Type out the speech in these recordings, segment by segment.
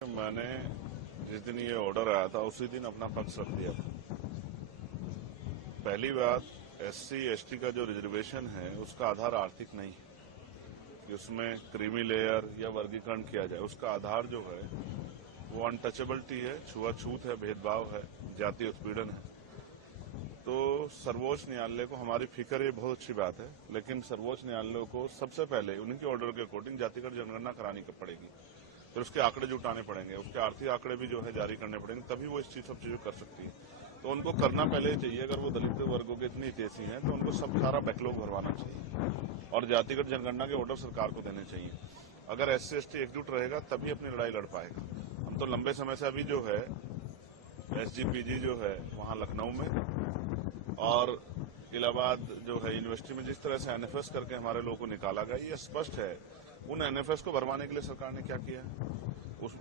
मैंने जिस दिन ये ऑर्डर आया था उसी दिन अपना पक्ष रख दिया था। पहली बात, एससी एसटी का जो रिजर्वेशन है उसका आधार आर्थिक नहीं है कि उसमें क्रीमी लेयर या वर्गीकरण किया जाए। उसका आधार जो है वो अनटचेबिलिटी है, छुआछूत है, भेदभाव है, जातीय उत्पीड़न है। तो सर्वोच्च न्यायालय को हमारी फिक्र ये बहुत अच्छी बात है, लेकिन सर्वोच्च न्यायालय को सबसे पहले उन्हीं के ऑर्डर के अकॉर्डिंग जातिगत जनगणना करानी पड़ेगी। फिर उसके आंकड़े जुटाने पड़ेंगे, उसके आर्थिक आंकड़े भी जो है जारी करने पड़ेंगे, तभी वो सब चीजें कर सकती है। तो उनको करना पहले ही चाहिए। अगर वो दलित वर्गों के इतनी हितैषी हैं तो उनको सब सारा बैकलॉग भरवाना चाहिए और जातिगत जनगणना के ऑर्डर सरकार को देने चाहिए। अगर एससी एसटी एकजुट रहेगा तभी अपनी लड़ाई लड़ पाएगा। हम तो लंबे समय से अभी जो है एसजीपीजी जो है वहां लखनऊ में और इलाहाबाद जो है यूनिवर्सिटी में जिस तरह से एनएफएस करके हमारे लोगों को निकाला गया, ये स्पष्ट है उन एनएफएस को भरवाने के लिए सरकार ने क्या किया है।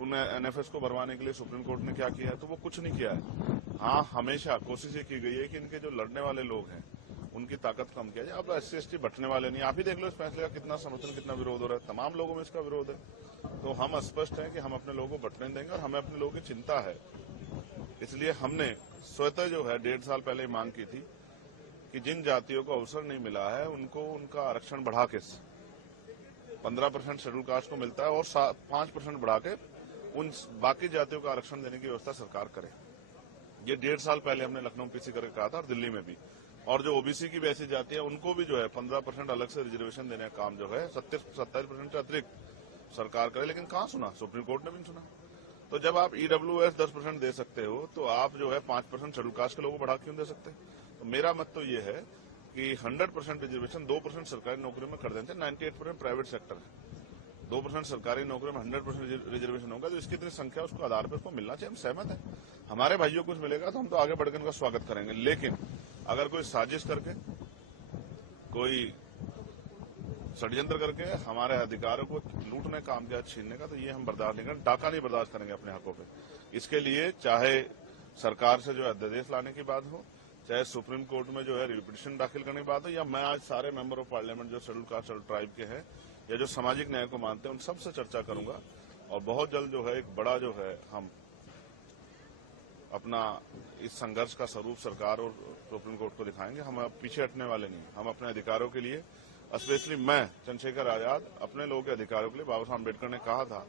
उन एनएफएस को भरवाने के लिए सुप्रीम कोर्ट ने क्या किया है, तो वो कुछ नहीं किया है। हाँ, हमेशा कोशिश ये की गई है कि इनके जो लड़ने वाले लोग हैं उनकी ताकत कम किया जाए। अब एससी एसटी बटने वाले नहीं, आप ही देख लो इस फैसले का कितना समर्थन, कितना विरोध हो रहा है। तमाम लोगों में इसका विरोध है। तो हम स्पष्ट हैं कि हम अपने लोगों को बटने देंगे और हमें अपने लोगों की चिंता है। इसलिए हमने स्वतः जो है 1.5 साल पहले मांग की थी कि जिन जातियों को अवसर नहीं मिला है उनको उनका आरक्षण बढ़ा के 15% शेड्यूल कास्ट को मिलता है और 5% बढ़ा के उन बाकी जातियों को आरक्षण देने की व्यवस्था सरकार करे। ये 1.5 साल पहले हमने लखनऊ पीसी करके कहा था और दिल्ली में भी। और जो ओबीसी की भी ऐसी जाति है उनको भी जो है 15% अलग से रिजर्वेशन देने का काम जो है 27% से अतिरिक्त सरकार करे। लेकिन कहां सुना, सुप्रीम कोर्ट ने भी नहीं सुना। तो जब आप ईडब्ल्यूएस 10% दे सकते हो तो आप जो है 5% शेड्यूल कास्ट के लोगों को बढ़ा क्यों दे सकते? तो मेरा मत तो ये है कि 100% रिजर्वेशन 2% सरकारी नौकरी में कर देते हैं, 98% प्राइवेट सेक्टर है। 2% सरकारी नौकरी में 100% रिजर्वेशन होगा तो इसकी इतनी संख्या उसको आधार पर उसको मिलना चाहिए। हम सहमत हैं। हमारे भाइयों को कुछ मिलेगा तो हम तो आगे बढ़कर उनका स्वागत करेंगे। लेकिन अगर कोई साजिश करके, कोई षड्यंत्र करके हमारे अधिकारों को लूटने का काम किया, छीनने का, तो ये हम बर्दाश्त नहीं करेंगे। डाका नहीं बर्दाश्त करेंगे अपने हकों पे। इसके लिए चाहे सरकार से जो है अध्यादेश लाने की बात हो, चाहे सुप्रीम कोर्ट में जो है रिपिटिशन दाखिल करने की बात हो, या मैं आज सारे मेंबर ऑफ पार्लियामेंट जो शेड्यूल कास्ट शेड्यूल ट्राइब के हैं या जो सामाजिक न्याय को मानते हैं उन सबसे चर्चा करूंगा। और बहुत जल्द जो है एक बड़ा जो है हम अपना इस संघर्ष का स्वरूप सरकार और सुप्रीम कोर्ट को दिखाएंगे। हम अब पीछे हटने वाले नहीं। हम अपने अधिकारों के लिए, स्पेशली मैं चंद्रशेखर आजाद, अपने लोगों के अधिकारों के लिए, बाबा साहब अम्बेडकर ने कहा था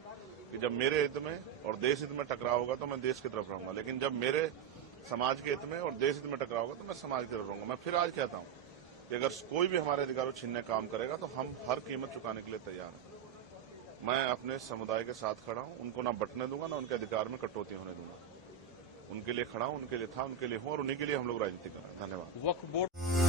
कि जब मेरे हित में और देश हित में टकराव होगा तो मैं देश की तरफ रहूंगा, लेकिन जब मेरे समाज के हित में और देश हित में टकराव होगा तो मैं समाज की तरफ रहूंगा। मैं फिर आज कहता हूं कि अगर कोई भी हमारे अधिकारों छीनने का काम करेगा तो हम हर कीमत चुकाने के लिए तैयार हैं। मैं अपने समुदाय के साथ खड़ा हूं, उनको ना बंटने दूंगा, ना उनके अधिकार में कटौती होने दूंगा। उनके लिए खड़ा हूं, उनके लिए था, उनके लिए हूं और उन्हीं के लिए हम लोग राजनीति कर रहे हैं। धन्यवाद। वक्फ बोर्ड